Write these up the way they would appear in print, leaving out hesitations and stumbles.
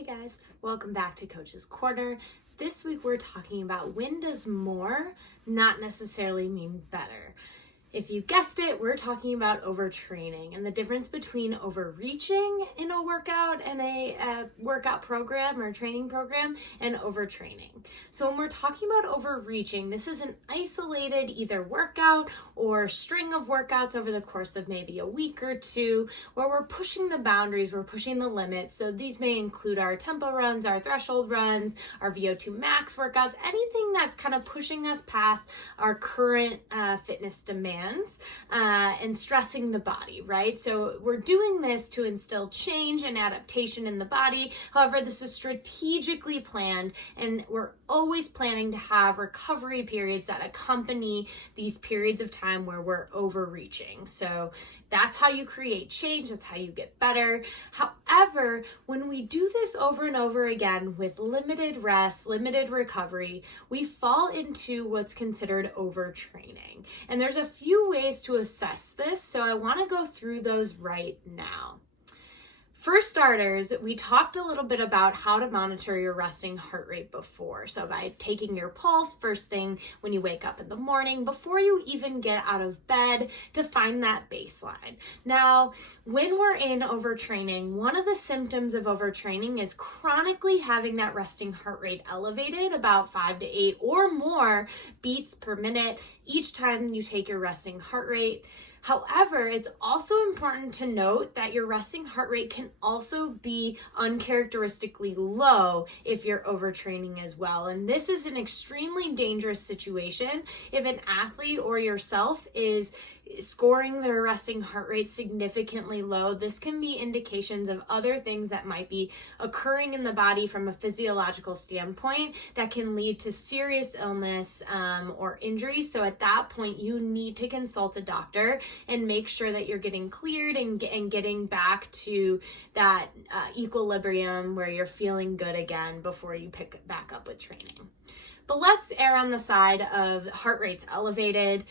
Hey guys, welcome back to Coach's Corner. This week we're talking about when does more not necessarily mean better. If you guessed it, we're talking about overtraining and the difference between overreaching in a workout and a workout program or training program and overtraining. So when we're talking about overreaching, this is an isolated either workout or string of workouts over the course of maybe a week or two where we're pushing the boundaries, we're pushing the limits. So these may include our tempo runs, our threshold runs, our VO2 max workouts, anything that's kind of pushing us past our current fitness demands. And stressing the body, right? So we're doing this to instill change and adaptation in the body. However, this is strategically planned, and we're always planning to have recovery periods that accompany these periods of time where we're overreaching. So that's how you create change. That's how you get better. However, when we do this over and over again with limited rest, limited recovery, we fall into what's considered overtraining. And there's a few ways to assess this, so I want to go through those right now. For starters, we talked a little bit about how to monitor your resting heart rate before. So by taking your pulse first thing when you wake up in the morning, before you even get out of bed, to find that baseline. Now, when we're in overtraining, one of the symptoms of overtraining is chronically having that resting heart rate elevated about 5 to 8 or more beats per minute each time you take your resting heart rate. However, it's also important to note that your resting heart rate can also be uncharacteristically low if you're overtraining as well. And this is an extremely dangerous situation if an athlete or yourself is scoring their resting heart rate significantly low. This can be indications of other things that might be occurring in the body from a physiological standpoint that can lead to serious illness or injury. So at that point, you need to consult a doctor and make sure that you're getting cleared and getting back to that equilibrium where you're feeling good again before you pick back up with training. But let's err on the side of heart rates elevated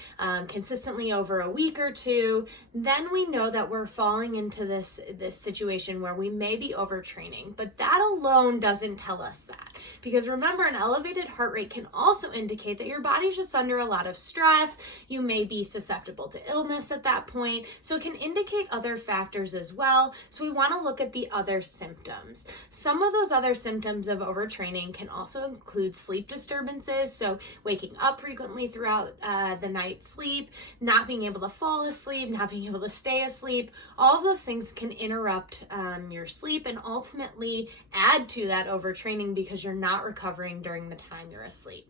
consistently over a week or two. Then we know that we're falling into this situation where we may be overtraining. But that alone doesn't tell us that. Because remember, an elevated heart rate can also indicate that your body's just under a lot of stress. You may be susceptible to illness at that point. So it can indicate other factors as well. So we want to look at the other symptoms. Some of those other symptoms of overtraining can also include sleep disturbances. So waking up frequently throughout the night sleep, not being able to fall asleep, not being able to stay asleep. All of those things can interrupt your sleep and ultimately add to that overtraining because you're not recovering during the time you're asleep.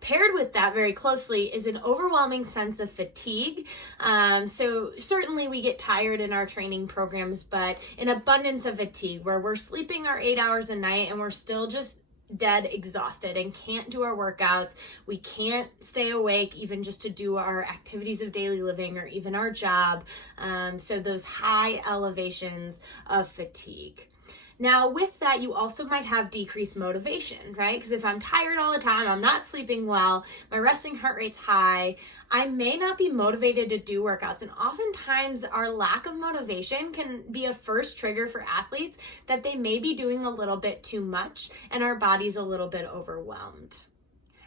Paired with that very closely is an overwhelming sense of fatigue. So certainly we get tired in our training programs, but an abundance of fatigue where we're sleeping our 8 hours a night and we're still just dead exhausted and can't do our workouts. We can't stay awake even just to do our activities of daily living or even our job. So those high elevations of fatigue. Now, with that, you also might have decreased motivation, right? Because if I'm tired all the time, I'm not sleeping well, my resting heart rate's high, I may not be motivated to do workouts. And oftentimes our lack of motivation can be a first trigger for athletes that they may be doing a little bit too much and our body's a little bit overwhelmed.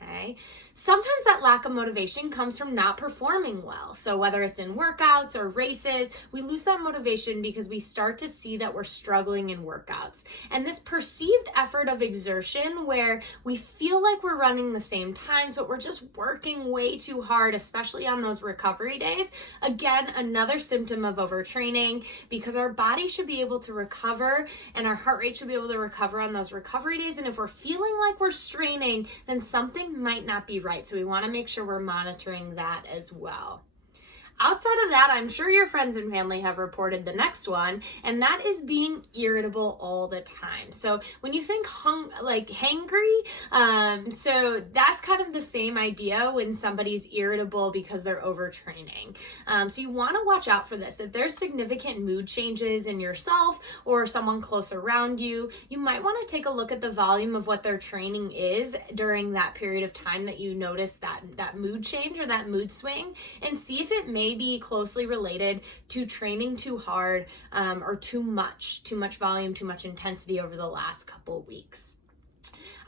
Okay. Sometimes that lack of motivation comes from not performing well. So whether it's in workouts or races, we lose that motivation because we start to see that we're struggling in workouts. And this perceived effort of exertion where we feel like we're running the same times, but we're just working way too hard, especially on those recovery days. Again, another symptom of overtraining because our body should be able to recover and our heart rate should be able to recover on those recovery days. And if we're feeling like we're straining, then something might not be right. So we want to make sure we're monitoring that as well. Outside of that, I'm sure your friends and family have reported the next one, and that is being irritable all the time. So when you think hangry, so that's kind of the same idea when somebody's irritable because they're overtraining. So you want to watch out for this. If there's significant mood changes in yourself or someone close around you, you might want to take a look at the volume of what their training is during that period of time that you notice that mood change or that mood swing and see if it may may be closely related to training too hard or too much volume, too much intensity over the last couple weeks.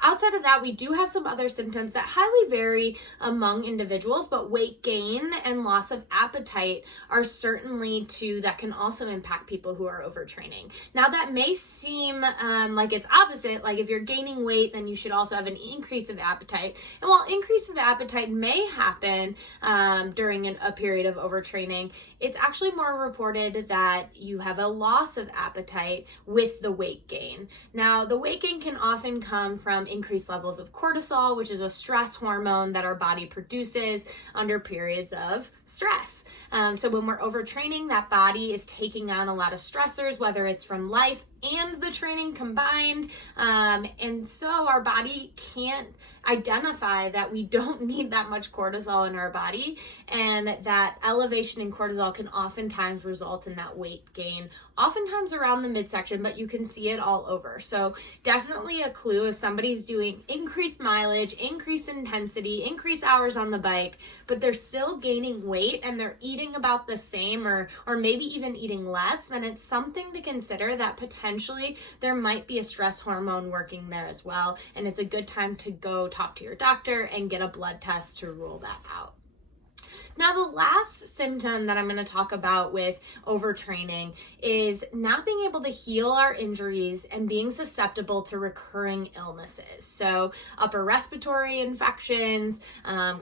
Outside of that, we do have some other symptoms that highly vary among individuals, but weight gain and loss of appetite are certainly two that can also impact people who are overtraining. Now, that may seem like it's opposite, like if you're gaining weight, then you should also have an increase of appetite. And while increase of appetite may happen during a period of overtraining, it's actually more reported that you have a loss of appetite with the weight gain. Now, the weight gain can often come from increased levels of cortisol, which is a stress hormone that our body produces under periods of stress. So when we're overtraining, that body is taking on a lot of stressors, whether it's from life and the training combined. And so our body can't identify that we don't need that much cortisol in our body, and that elevation in cortisol can oftentimes result in that weight gain, oftentimes around the midsection, but you can see it all over. So definitely a clue if somebody's doing increased mileage, increased intensity, increased hours on the bike, but they're still gaining weight and they're eating about the same or maybe even eating less, then it's something to consider that potentially there might be a stress hormone working there as well. And it's a good time to go talk to your doctor and get a blood test to rule that out. Now, the last symptom that I'm going to talk about with overtraining is not being able to heal our injuries and being susceptible to recurring illnesses. So upper respiratory infections,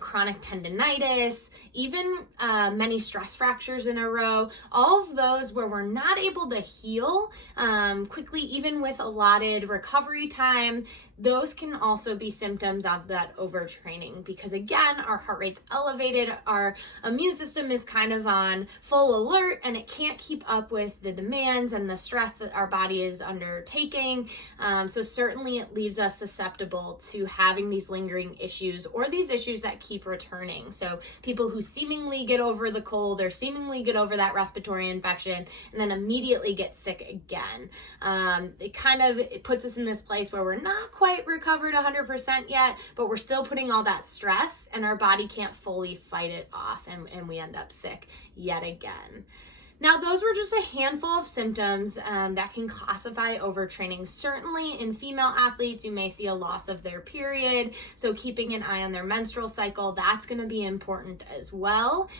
chronic tendinitis, even many stress fractures in a row, all of those where we're not able to heal quickly, even with allotted recovery time, those can also be symptoms of that overtraining, because again, our heart rate's elevated, our immune system is kind of on full alert, and it can't keep up with the demands and the stress that our body is undertaking. So certainly it leaves us susceptible to having these lingering issues or these issues that keep returning. So people who seemingly get over the cold or seemingly get over that respiratory infection and then immediately get sick again. It puts us in this place where we're not quite recovered 100% yet, but we're still putting all that stress and our body can't fully fight it off, and we end up sick yet again. Now, those were just a handful of symptoms that can classify overtraining. Certainly in female athletes, you may see a loss of their period, so keeping an eye on their menstrual cycle, that's going to be important as well.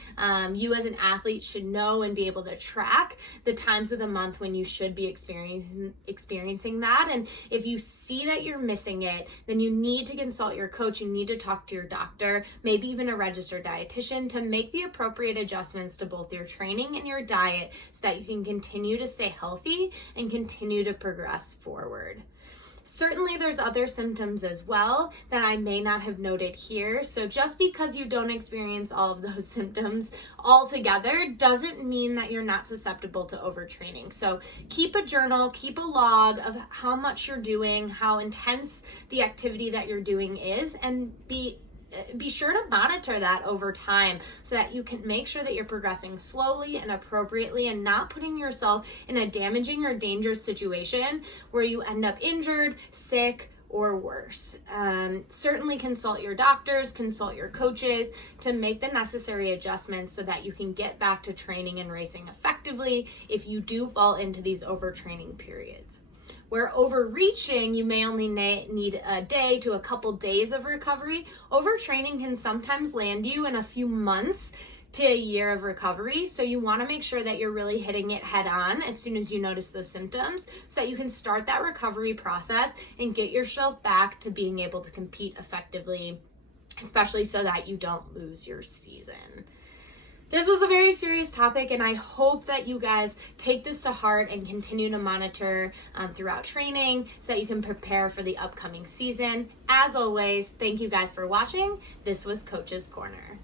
You as an athlete should know and be able to track the times of the month when you should be experiencing that. And if you see that you're missing it, then you need to consult your coach. You need to talk to your doctor, maybe even a registered dietitian, to make the appropriate adjustments to both your training and your diet so that you can continue to stay healthy and continue to progress forward. Certainly there's other symptoms as well that I may not have noted here. So just because you don't experience all of those symptoms altogether doesn't mean that you're not susceptible to overtraining. So keep a journal, keep a log of how much you're doing, how intense the activity that you're doing is, and be sure to monitor that over time so that you can make sure that you're progressing slowly and appropriately and not putting yourself in a damaging or dangerous situation where you end up injured, sick, or worse. Certainly consult your doctors, consult your coaches to make the necessary adjustments so that you can get back to training and racing effectively if you do fall into these overtraining periods. Where overreaching, you may only need a day to a couple days of recovery. Overtraining can sometimes land you in a few months to a year of recovery. So you want to make sure that you're really hitting it head on as soon as you notice those symptoms so that you can start that recovery process and get yourself back to being able to compete effectively, especially so that you don't lose your season. This was a very serious topic, and I hope that you guys take this to heart and continue to monitor throughout training so that you can prepare for the upcoming season. As always, thank you guys for watching. This was Coach's Corner.